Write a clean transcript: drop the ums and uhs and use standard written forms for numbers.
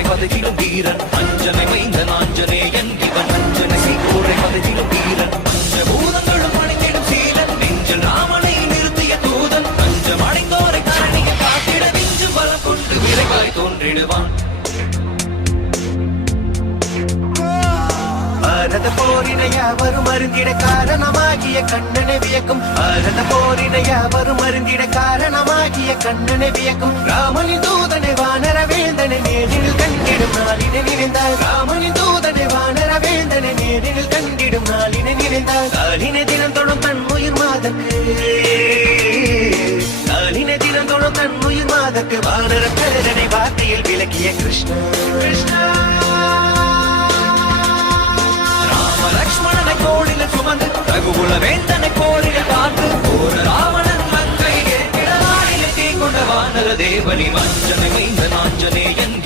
சீகோரை பதகிலும் வீரன் அஞ்சனை மைந்தன் ஆஞ்சநேயன் இவன் அஞ்சனை சீகோரை பதகிலும் வீரன் பஞ்சபூதங்களும் அணிந்திடும் சீலன் நெஞ்சில் ராமனை நிறுத்திய தூதன் பஞ்சம் அடைந்தோரை கரணியை காத்திட நெஞ்சும் பலம் கொண்டு விரைவாய் தோன்றிடுவான் பாரத போரினையா வரும் அருந்திட காரணமாகிய கண்ணனை வியக்கும் பாரத போரினையா வரும் அருந்திட காரணமாகிய கண்ணனை வியக்கும் ராமனின் தூதனை வானர வேந்தனை நேரில் கண்டிடும் நாளினை நினைந்தார் ராமனின் தூதனை வானர வேந்தனை நேரில் கண்டிடும் நாளினை நினைந்தார் காலினை தினம் தொடும் தன் உயிர் மாதக்கு காலினை தினம் தொடும் தன் உயிர் மாதக்கு வானர பேரனை வார்த்தையில் விளக்கிய கிருஷ்ணா கிருஷ்ணா லக்ஷ்மணனை கோடில சுமந்து ரகுகுல வேந்தனை கோடில பார்த்து போர ராவணன் மங்கை ஏற்கிட நாளில் தீ கொண்ட வானர தேவனி மஞ்சனை மைந்த நாஞ்சனேயன்